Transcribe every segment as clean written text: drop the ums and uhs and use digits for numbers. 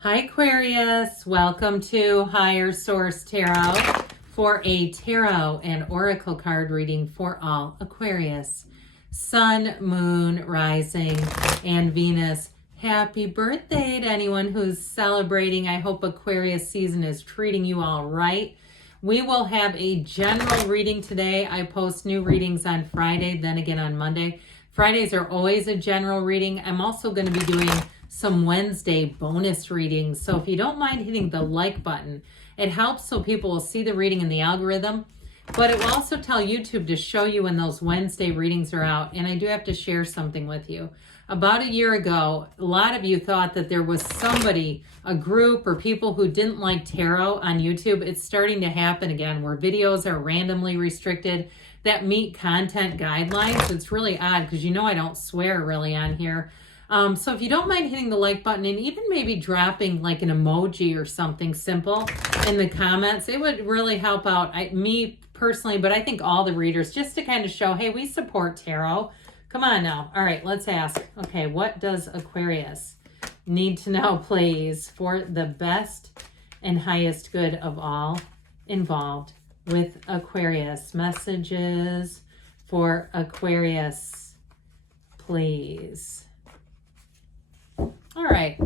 Hi Aquarius, welcome to Higher Source Tarot for a tarot and oracle card reading for all Aquarius. Sun, Moon, Rising, and Venus. Happy birthday to anyone who's celebrating. I hope Aquarius season is treating you all right. We will have a general reading today. I post new readings on Friday, then again on Monday. Fridays are always a general reading. I'm also going to be doing some Wednesday bonus readings. So if you don't mind hitting the like button, it helps so people will see the reading in the algorithm. But it will also tell YouTube to show you when those Wednesday readings are out. And I do have to share something with you. About a year ago, a lot of you thought that there was somebody, a group or people who didn't like tarot on YouTube. It's starting to happen again where videos are randomly restricted that meet content guidelines. It's really odd because you know I don't swear really on here. So if you don't mind hitting the like button and even maybe dropping like an emoji or something simple in the comments, it would really help out me personally, but I think all the readers, just to kind of show, hey, we support tarot. Come on now. All right, let's ask. Okay, what does Aquarius need to know, please, for the best and highest good of all involved with Aquarius? Messages for Aquarius, please. All right,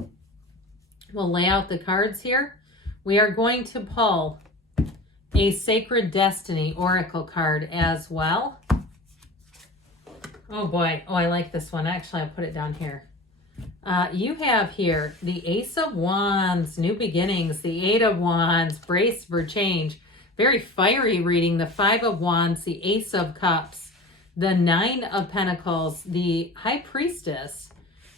we'll lay out the cards here. We are going to pull a Sacred Destiny Oracle card as well. Oh boy, oh I like this one. Actually, I'll put it down here. You have here the Ace of Wands, New Beginnings, the Eight of Wands, Brace for Change. Very fiery reading. The Five of Wands, the Ace of Cups, the Nine of Pentacles, the High Priestess,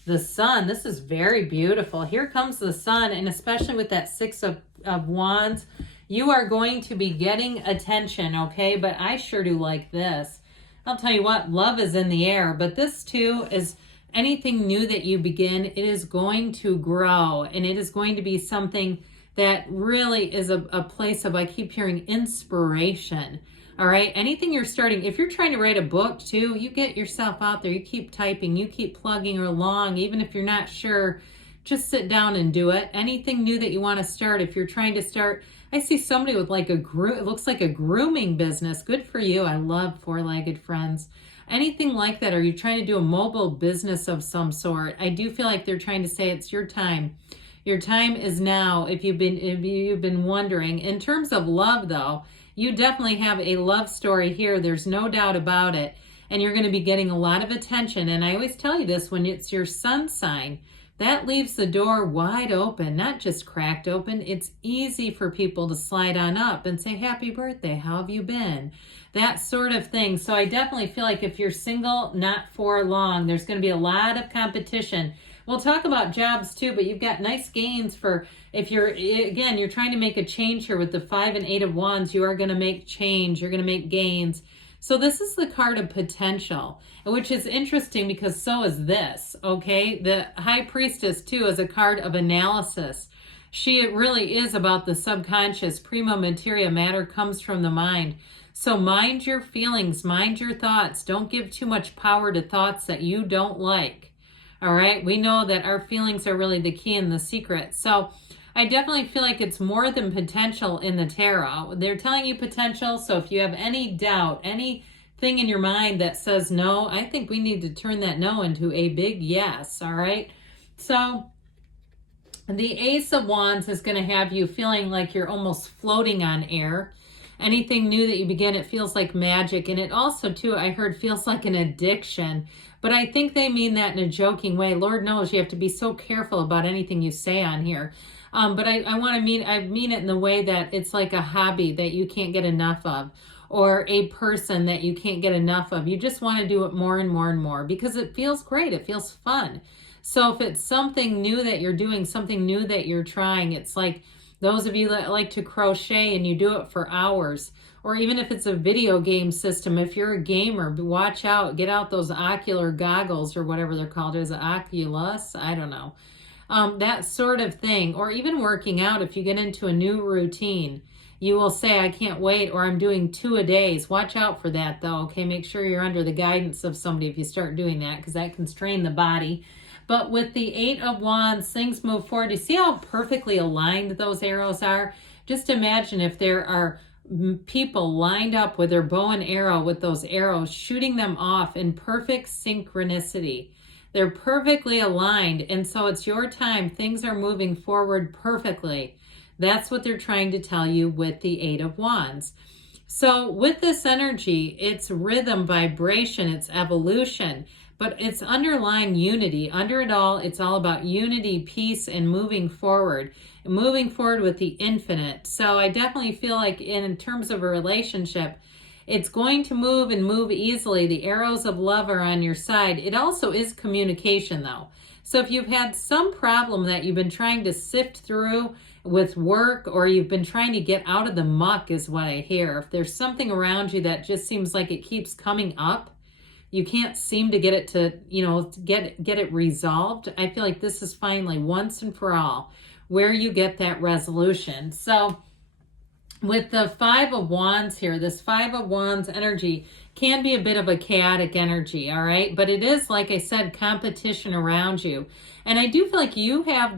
the Sun. This is very beautiful. Here comes the Sun, and especially with that Six of Wands, you are going to be getting attention, okay? But I sure do like this. I'll tell you what, love is in the air, but this too is anything new that you begin, it is going to grow, and it is going to be something that really is a place of, I keep hearing, inspiration. All right, anything you're starting, if you're trying to write a book too, you get yourself out there, you keep typing, you keep plugging along, even if you're not sure, just sit down and do it. Anything new that you want to start, if you're trying to start, I see somebody with like it looks like a grooming business. Good for you. I love four-legged friends. Anything like that, or you're trying to do a mobile business of some sort, I do feel like they're trying to say it's your time. Your time is now, if you've been wondering. In terms of love though, you definitely have a love story here. There's no doubt about it. And you're going to be getting a lot of attention. And I always tell you this, when it's your sun sign, that leaves the door wide open, not just cracked open. It's easy for people to slide on up and say, happy birthday, how have you been? That sort of thing. So I definitely feel like if you're single, not for long, there's going to be a lot of competition. We'll talk about jobs too, but you've got nice gains for if you're, again, you're trying to make a change here with the Five and Eight of Wands. You are going to make change. You're going to make gains. So this is the card of potential, which is interesting because so is this, okay? The High Priestess too is a card of analysis. She really is about the subconscious. Prima materia, matter comes from the mind. So mind your feelings, mind your thoughts. Don't give too much power to thoughts that you don't like. All right, we know that our feelings are really the key and the secret. So I definitely feel like it's more than potential in the tarot. They're telling you potential. So if you have any doubt, anything in your mind that says no, I think we need to turn that no into a big yes. All right. So the Ace of Wands is going to have you feeling like you're almost floating on air. Anything new that you begin, it feels like magic. And it also, too, I heard feels like an addiction. But I think they mean that in a joking way. Lord knows you have to be so careful about anything you say on here. But I mean it in the way that it's like a hobby that you can't get enough of, or a person that you can't get enough of. You just want to do it more and more and more because it feels great. It feels fun. So if it's something new that you're doing, something new that you're trying, it's like those of you that like to crochet and you do it for hours, or even if it's a video game system, if you're a gamer, watch out, get out those ocular goggles or whatever they're called. Is it Oculus? I don't know. That sort of thing. Or even working out, if you get into a new routine, you will say, I can't wait, or I'm doing 2 a days. Watch out for that though, okay? Make sure you're under the guidance of somebody if you start doing that, because that can strain the body. But with the Eight of Wands, things move forward. You see how perfectly aligned those arrows are? Just imagine if there are people lined up with their bow and arrow with those arrows, shooting them off in perfect synchronicity. They're perfectly aligned, and so it's your time. Things are moving forward perfectly. That's what they're trying to tell you with the Eight of Wands. So with this energy, it's rhythm, vibration, it's evolution, but it's underlying unity. Under it all, it's all about unity, peace, and moving forward with the infinite. So I definitely feel like in terms of a relationship, it's going to move and move easily. The arrows of love are on your side. It also is communication, though. So if you've had some problem that you've been trying to sift through with work, or you've been trying to get out of the muck, is what I hear. If there's something around you that just seems like it keeps coming up, you can't seem to get it to, get it resolved. I feel like this is finally, once and for all, where you get that resolution. So with the Five of Wands here, this Five of Wands energy can be a bit of a chaotic energy, all right? But it is, like I said, competition around you. And I do feel like you have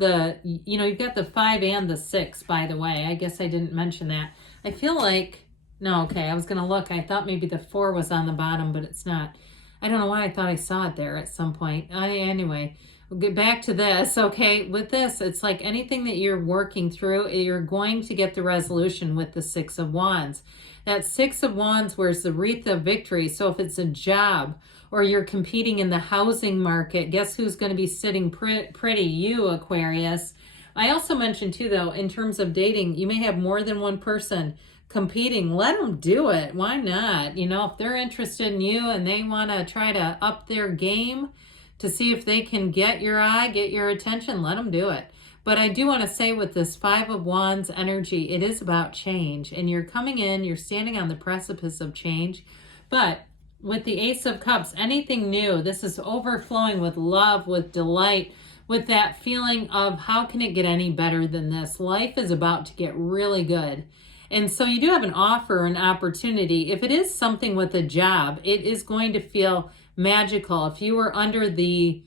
you've got the 5 and the 6, by the way. I guess I didn't mention that. I feel like, no, okay, I was going to look. I thought maybe the 4 was on the bottom, but it's not. I don't know why I thought I saw it there at some point. Anyway, we'll get back to this. Okay, with this, it's like anything that you're working through, you're going to get the resolution with the 6 of Wands. That 6 of Wands wears the wreath of victory. So if it's a job or you're competing in the housing market, guess who's going to be sitting pretty? You, Aquarius. I also mentioned too, though, in terms of dating, you may have more than one person competing. Let them do it. Why not? If they're interested in you and they want to try to up their game to see if they can get your eye, get your attention, let them do it. But I do want to say with this 5 of Wands energy, it is about change. And you're coming in, you're standing on the precipice of change. But with the Ace of Cups, anything new, this is overflowing with love, with delight, with that feeling of how can it get any better than this? Life is about to get really good. And so you do have an offer, an opportunity. If it is something with a job, it is going to feel magical. If you were under the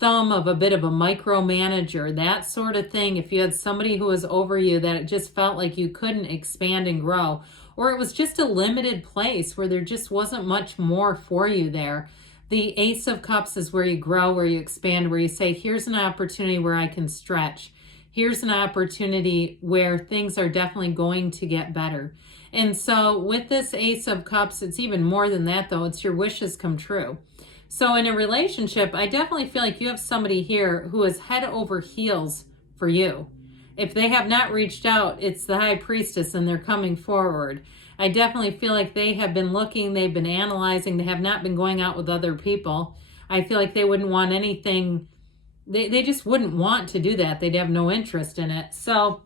thumb of a bit of a micromanager, that sort of thing, if you had somebody who was over you that it just felt like you couldn't expand and grow, or it was just a limited place where there just wasn't much more for you there, the Ace of Cups is where you grow, where you expand, where you say, here's an opportunity where I can stretch. Here's an opportunity where things are definitely going to get better. And so with this Ace of Cups, it's even more than that, though. It's your wishes come true. So in a relationship, I definitely feel like you have somebody here who is head over heels for you. If they have not reached out, it's the High Priestess and they're coming forward. I definitely feel like they have been looking, they've been analyzing, they have not been going out with other people. I feel like they wouldn't want anything, they just wouldn't want to do that. They'd have no interest in it. So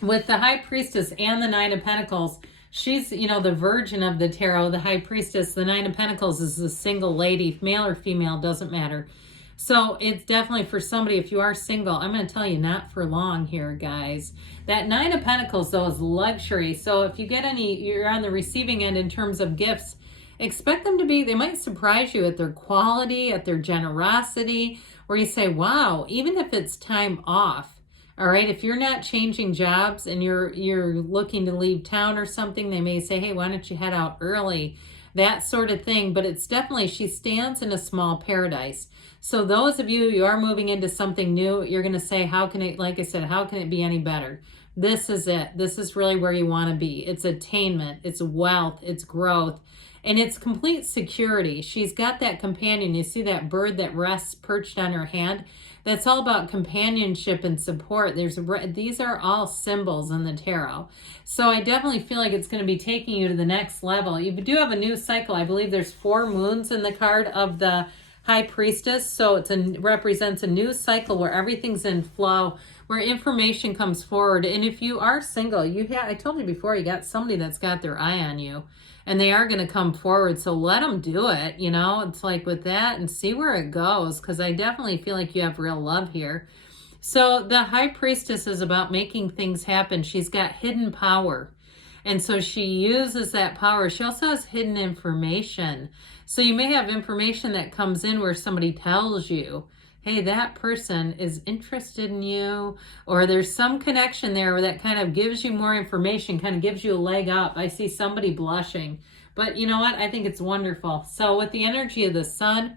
with the High Priestess and the Nine of Pentacles, she's, the virgin of the tarot, the High Priestess. The Nine of Pentacles is a single lady, male or female, doesn't matter. So it's definitely for somebody, if you are single, I'm going to tell you, not for long here, guys. That Nine of Pentacles, though, is luxury. So if you get you're on the receiving end in terms of gifts, expect them to be, they might surprise you at their quality, at their generosity, where you say, wow, even if it's time off. All right, if you're not changing jobs and you're looking to leave town or something, they may say, hey, why don't you head out early? That sort of thing. But it's definitely, she stands in a small paradise. So those of you are moving into something new, you're going to say, how can it, like I said, how can it be any better? This is it. This is really where you want to be. It's attainment, it's wealth, it's growth, and it's complete security. She's got that companion. You see that bird that rests perched on her hand? That's all about companionship and support. These are all symbols in the tarot. So I definitely feel like it's going to be taking you to the next level. You do have a new cycle. I believe there's 4 moons in the card of the High Priestess. So it represents a new cycle where everything's in flow, where information comes forward. And if you are single, I told you before, you got somebody that's got their eye on you. And they are going to come forward, so let them do it, It's like with that, and see where it goes, because I definitely feel like you have real love here. So the High Priestess is about making things happen. She's got hidden power, and so she uses that power. She also has hidden information. So you may have information that comes in where somebody tells you hey, that person is interested in you, or there's some connection there that kind of gives you more information, kind of gives you a leg up. I see somebody blushing, but you know what? I think it's wonderful. So with the energy of the sun,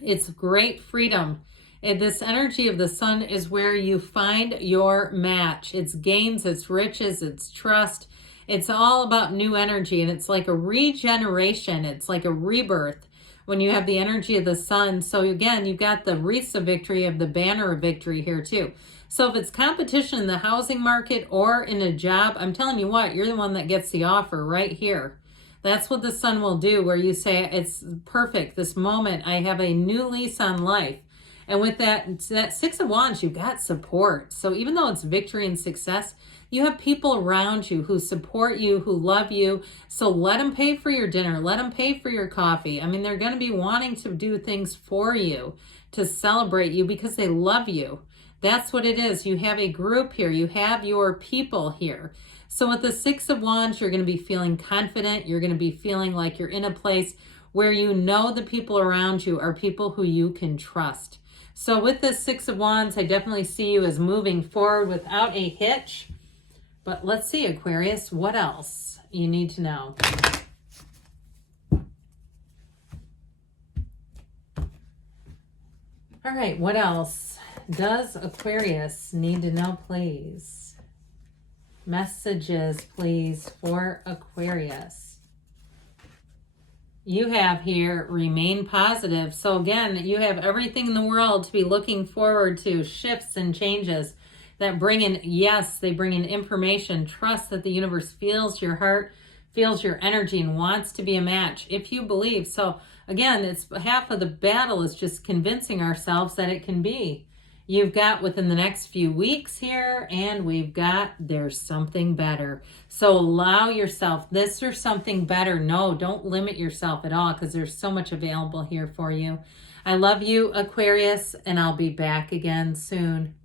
it's great freedom. And this energy of the sun is where you find your match. It's gains, it's riches, it's trust. It's all about new energy, and it's like a regeneration. It's like a rebirth when you have the energy of the sun. So again, you've got the wreaths of victory of the banner of victory here too. So if it's competition in the housing market or in a job, I'm telling you what, you're the one that gets the offer right here. That's what the sun will do, where you say, it's perfect, this moment, I have a new lease on life. And with that Six of Wands, you've got support. So even though it's victory and success, you have people around you who support you, who love you. So let them pay for your dinner. Let them pay for your coffee. I mean, they're going to be wanting to do things for you, to celebrate you, because they love you. That's what it is. You have a group here. You have your people here. So with the Six of Wands, you're going to be feeling confident. You're going to be feeling like you're in a place where you know the people around you are people who you can trust. So with the Six of Wands, I definitely see you as moving forward without a hitch. But let's see, Aquarius, what else you need to know. All right, what else does Aquarius need to know, please? Messages, please, for Aquarius. You have here, remain positive. So again, you have everything in the world to be looking forward to, shifts and changes that bring in, yes, they bring in information. Trust that the universe feels your heart, feels your energy, and wants to be a match if you believe. So again, it's half of the battle is just convincing ourselves that it can be. You've got within the next few weeks here, and we've got there's something better. So allow yourself this or something better. No, don't limit yourself at all, because there's so much available here for you. I love you, Aquarius, and I'll be back again soon.